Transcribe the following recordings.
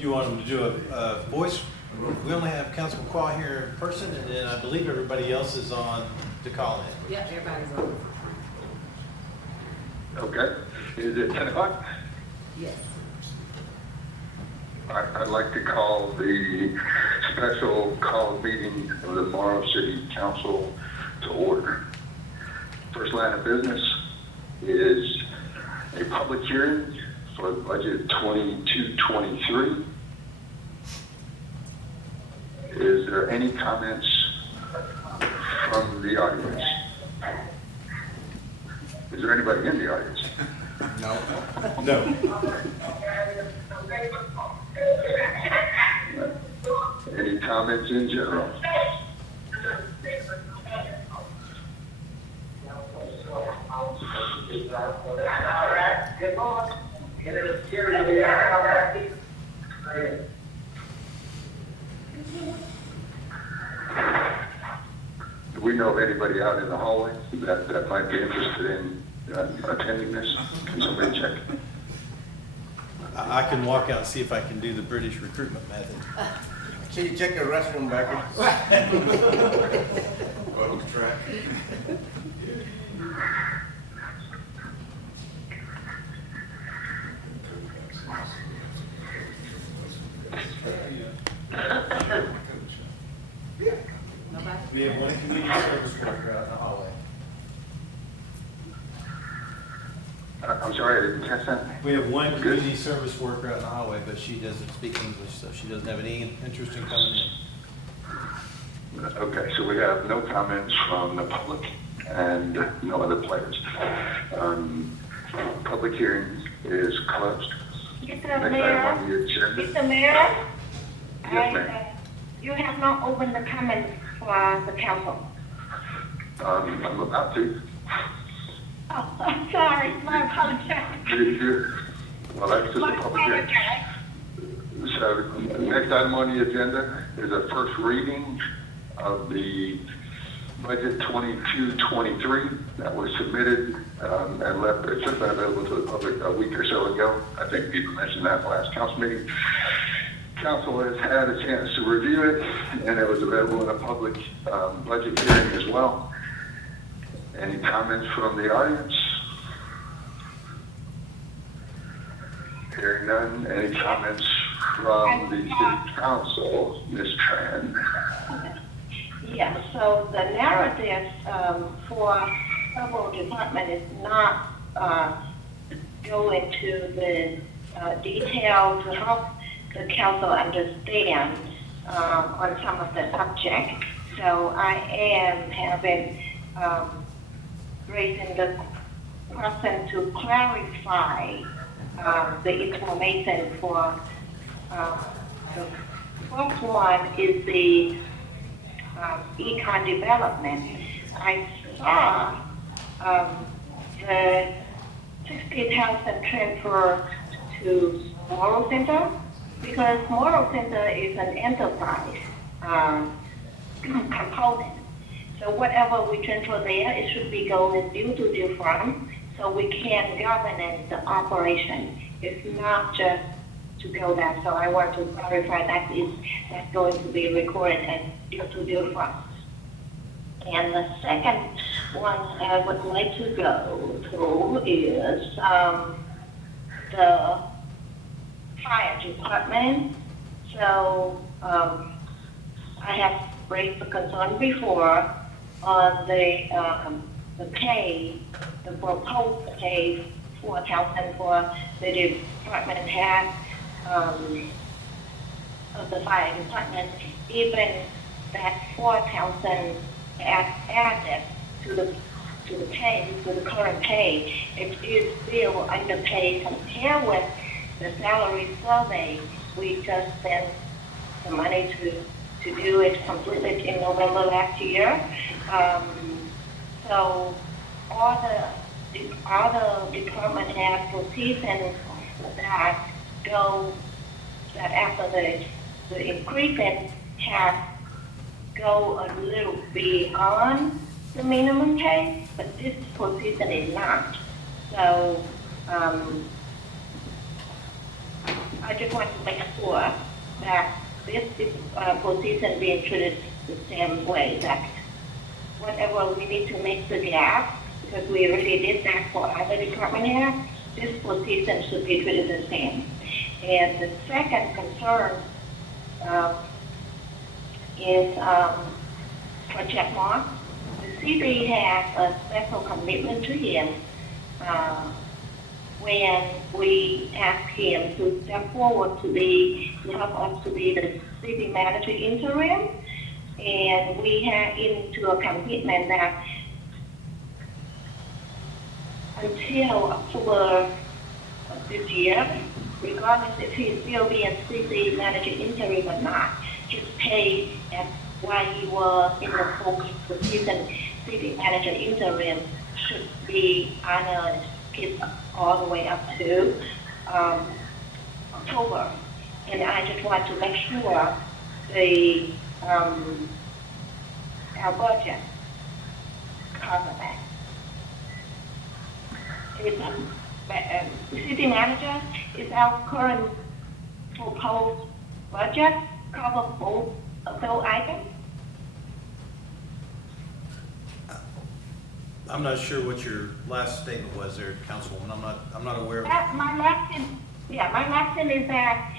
You want them to do a voice? We only have Councilman Quah here in person, and then I believe everybody else is on to call in. Yeah, everybody's on. Okay, is it 10 o'clock? Yes. I'd like to call the special call meeting of the Morrow City Council to order. First line of business is a public hearing for budget 22-23. Is there any comments from the audience? Is there anybody in the audience? No. Any comments in general? Do we know of anybody out in the hallway that might be interested in attending this? Can somebody check? I can walk out and see if I can do the British recruitment method. Can you check the restroom back? Nobody? We have one community service worker out in the hallway. I'm sorry, I didn't catch that. We have one community service worker out in the hallway, but she doesn't speak English, so she doesn't have any interest in coming in. Okay, so we have no comments from the public and no other players. Public hearing is closed. Mr. Next item Mayor, on the agenda. Mr. Mayor, Yes, ma'am. you have not opened the comments for the council. I'm about to. Oh, I'm sorry, my apologies. Well, that's just a My public hearing. apologies. So, next item on the agenda is a first reading of the budget 22-23 that was submitted and left. It should have been available to the public a week or so ago. I think people mentioned that last council meeting. Council has had a chance to review it, and it was available in a public budget hearing as well. Any comments from the audience? Hearing none. Any comments from the city council? Ms. Tran? Yeah, so the narrative for several departments is not go into the detail to help the council understand on some of the subjects. So I am having raising the question to clarify the information for the first one is the econ development. I saw the 60,000 transfer to Morrow Center because Morrow Center is an enterprise component. So whatever we transfer there, it should be going due to due from, so we can govern the operation. It's not just to go there. So I want to clarify that's going to be recorded as due to due from. And the second one I would like to go to is the fire department. So I have raised the concern before on the pay, the proposed pay 4,000 for the department head of the fire department. Even that 4,000 added to the pay, to the current pay, it is still underpaid compared with the salary survey. We just spent the money to do it completely in November last year. So all the other department head positions that after the increase have go a little beyond the minimum pay, but this position is not. So I I just want to make sure that this position being treated the same way, that whatever we need to make the gap, because we already did that for other department heads, this position should be treated the same. And the second concern is for Jeff Moss. The city has a special commitment to him when we ask him to step forward to help us to be the city manager interim. And we have into a commitment that until October of this year, regardless if he's still being city manager interim or not, his pay as while he was in the full position city manager interim should be honored all the way up to October. And I just want to make sure the our budget cover that. City manager is our current proposed budget cover both of those items? I'm not sure what your last statement was there, Councilwoman. I'm not aware of it. My last thing is that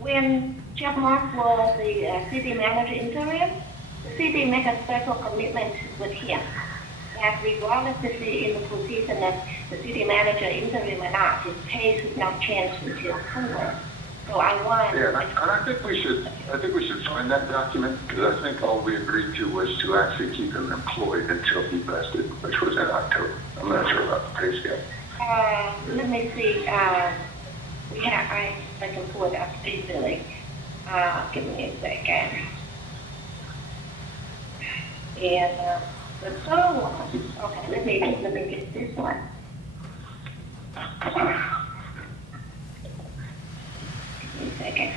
when Jeff Moss was the city manager interim, the city made a special commitment with him that regardless if he's in the position of the city manager interim or not, his pay should not change until October. So I want. Yeah, and I think we should find that document, because I think all we agreed to was to actually keep him employed until he vested, which was in October. I'm not sure about the pay scale. Let me see. I can pull it up easily. Give me a second. And the third one. Okay, let me get this one. Give me a second.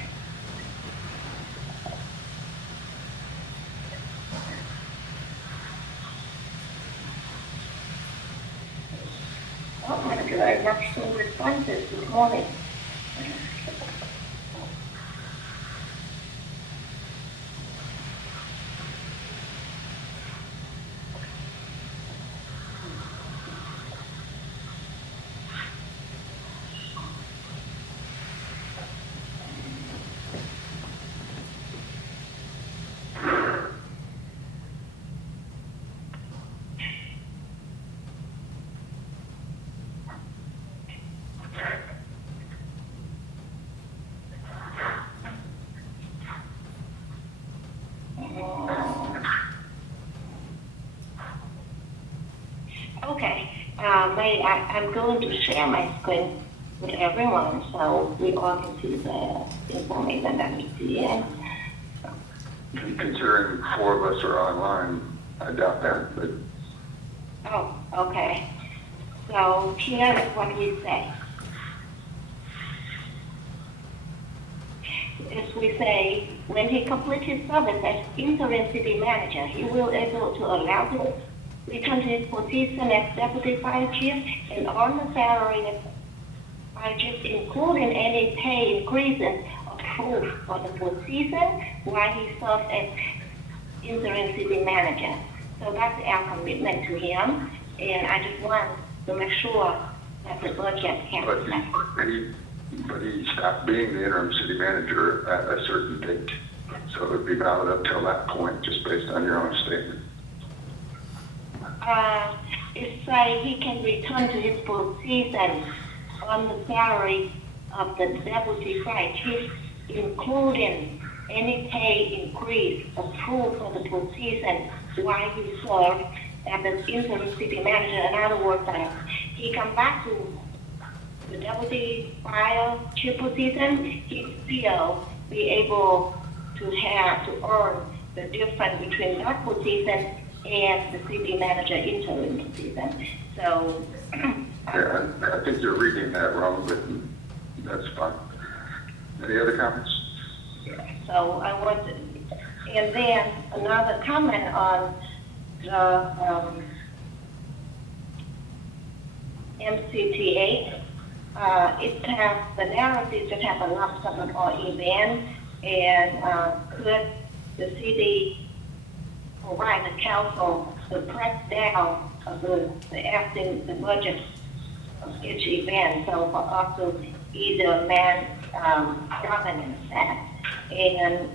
Oh my God, I got some responses this morning. Okay, I'm going to share my screen with everyone so we all can see the information that we see. And considering 4 of us are online, I doubt that, but. Oh, okay. So here is what we say. As we say, when he completes his service as interim city manager, he will be able to allow to return to his position as deputy fire chief and earn the salary as fire chief, including any pay increases approved for the position while he serves as interim city manager. So that's our commitment to him, and I just want to make sure that the budget can reflect. But he stopped being the interim city manager at a certain date. So it would be valid up till that point, just based on your own statement. It's like he can return to his position on the salary of the deputy fire chief, including any pay increase approved for the position while he served as the interim city manager. In other words, he come back to the deputy fire chief position, he still be able to earn the difference between that position and the city manager interim position. So Yeah, I think you're reading that wrong, but that's fine. Any other comments? so I want to, and then another comment on the MCTA. it has, the narrative just have a lump sum of all events, and could the city provide the council the breakdown of the budget of each event, so for us to either governance that. And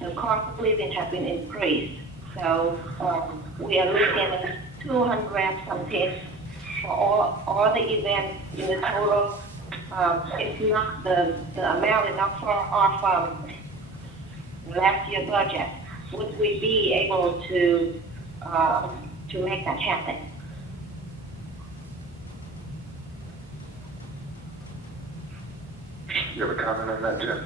the cost of living has been increased, so we are looking at 200 something for all the events in the total. It's not, the amount is not far off from last year's budget. Would we be able to make that happen? You have a comment on that, Jeff?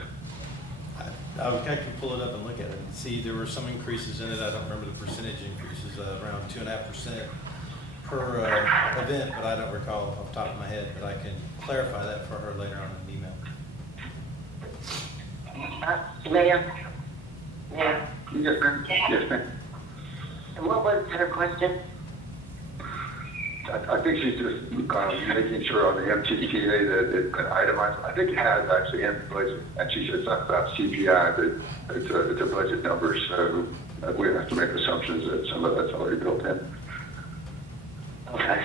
I can pull it up and look at it and see, there were some increases in it. I don't remember the percentage increases, around 2.5% per event, but I don't recall off the top of my head, but I can clarify that for her later on in an email. Mayor? Yeah. Yes, ma'am. Yes, ma'am. And what was her question? I think she's just making sure on the MTTA that it's been itemized. I think it has actually in the budget, and she said something about CPI, but it's a budget number, so we have to make assumptions that some of that's already built in. Okay.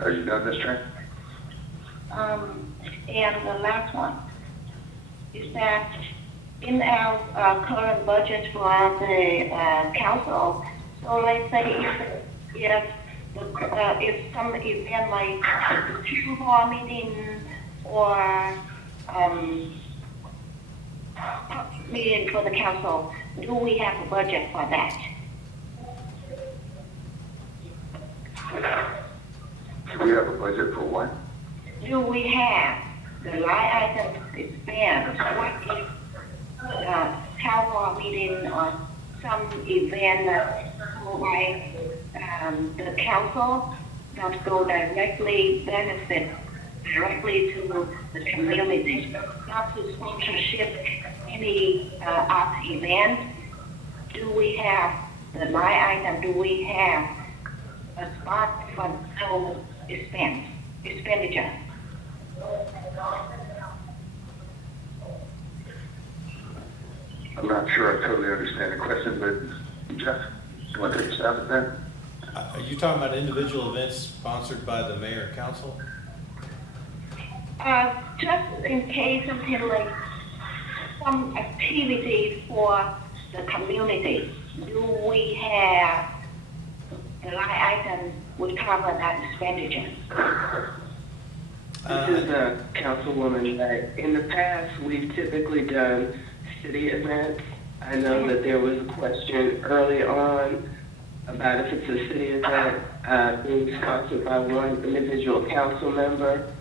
Are you done, Ms. Tran? And the last one is that in our current budget for the council, so let's say if some event like the town hall meeting or meeting for the council, do we have a budget for that? Do we have a budget for what? Do we have the line item expense? What if town hall meeting or some event like the council that go benefit directly to the community, not to sponsorship any art event? Do we have the line item? Do we have a spot for no expenditure? I'm not sure I totally understand the question, but Jeff, you want to take a stab at that? Are you talking about individual events sponsored by the mayor and council? Just in case something like some activities for the community, do we have the line item would cover that expenditure? This is Councilwoman. In the past, we've typically done city events. I know that there was a question early on about if it's a city event being sponsored by one individual council member,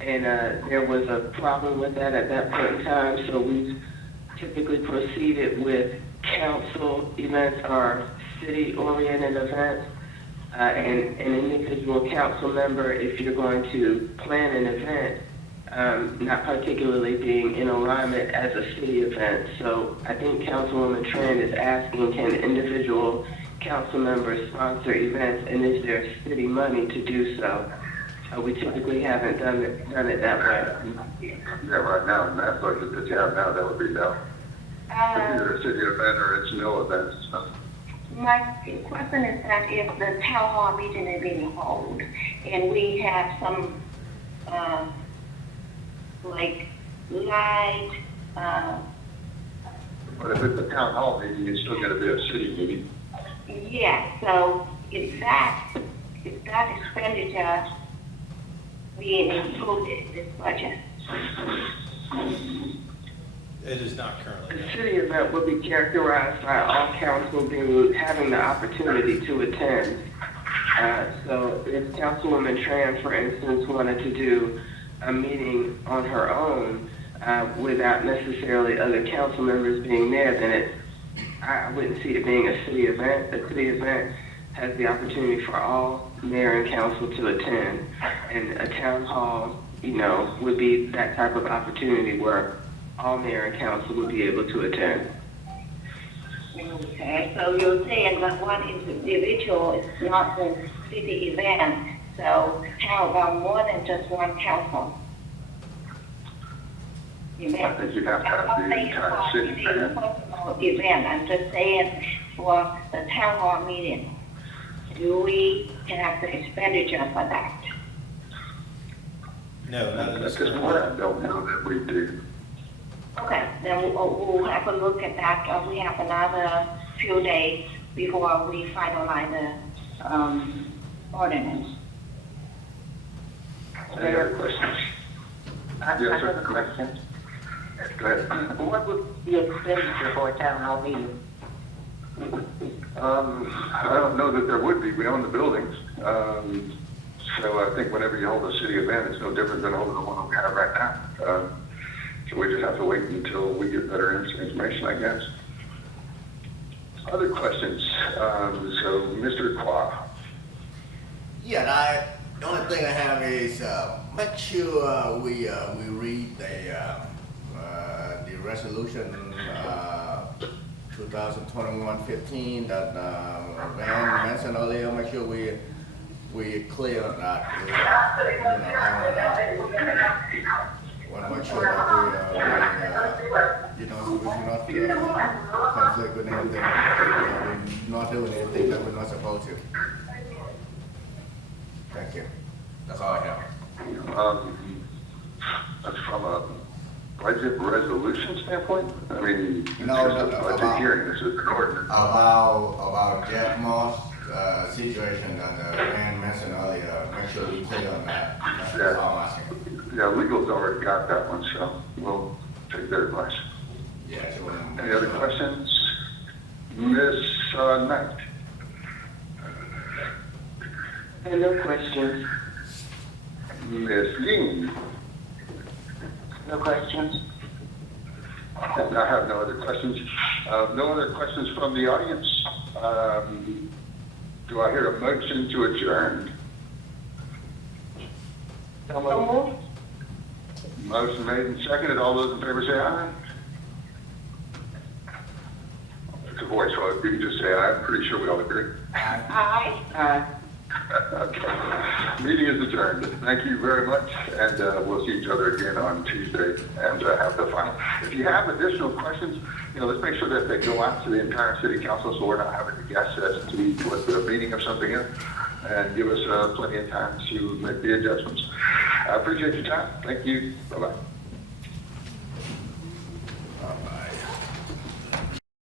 and there was a problem with that at that point in time, so we've typically proceeded with council events or city-oriented events. And an individual council member, if you're going to plan an event, not particularly being in alignment as a city event. So I think Councilwoman Tran is asking, can individual council members sponsor events, and is there city money to do so? We typically haven't done it that way. Yeah, right now, in that budget that you have now, that would be no. It's either a city event or it's no event. So. My question is that if the town hall meeting is being held and we have some like light. But if it's a town hall meeting, it's still going to be a city meeting. Yeah. So is that expenditure being included in this budget? It is not currently. The city event would be characterized by all council having the opportunity to attend. So if Councilwoman Tran, for instance, wanted to do a meeting on her own without necessarily other council members being there, then I wouldn't see it being a city event. A city event has the opportunity for all mayor and council to attend, and a town hall, would be that type of opportunity where all mayor and council would be able to attend. Okay, so you're saying that one individual is not city event. So how about more than just one council event? I think you'd have to have the I'm not saying entire for city city event. personal event, I'm just saying for the town hall meeting. Do we have the expenditure for that? No, not in At this this current point, I budget. don't know that we do. Okay, then we'll have a look at that. We have another few days before we finalize the ordinance. Any other questions? I Yes, sir. have a question. Go ahead. What would be expenditure for a town hall meeting? I don't know that there would be. We own the buildings. So I think whenever you hold a city event, it's no different than holding the one we have right now. So we just have to wait until we get better information, I guess. Other questions? So Mr. Qua. Yeah, the only thing I have is, make sure we read the resolution, 2021-15 that, Van mentioned earlier. Make sure we clear on that. Want to make sure that we do not conflict with anything. We're not doing anything that we're not supposed to. Thank you. That's all I have. That's from a budget resolution standpoint? I mean, No, this is a budget about- hearing, this is an ordinance. About Jack Moss, situation that Van mentioned earlier. Make sure we clear on that. That's all I'm asking. Yeah, legal's already got that one, so we'll take their advice. Yeah, so when- Any other questions? Ms. Knight? And no questions. Ms. Dean? No questions? And I have no other questions. No other questions from the audience. Do I hear a motion to adjourn? So So moved. move. Motion made and seconded. All those in favor say aye. It's a voice vote. You can just say aye. I'm pretty sure we all agree. Aye. Okay. Meeting is adjourned. Thank you very much, and we'll see each other again on Tuesday and have the final. If you have additional questions, let's make sure that they go out to the entire city council so we're not having to guess as to what the meaning of something is, and give us plenty of time to make the adjustments. I appreciate your time. Thank you. Bye-bye.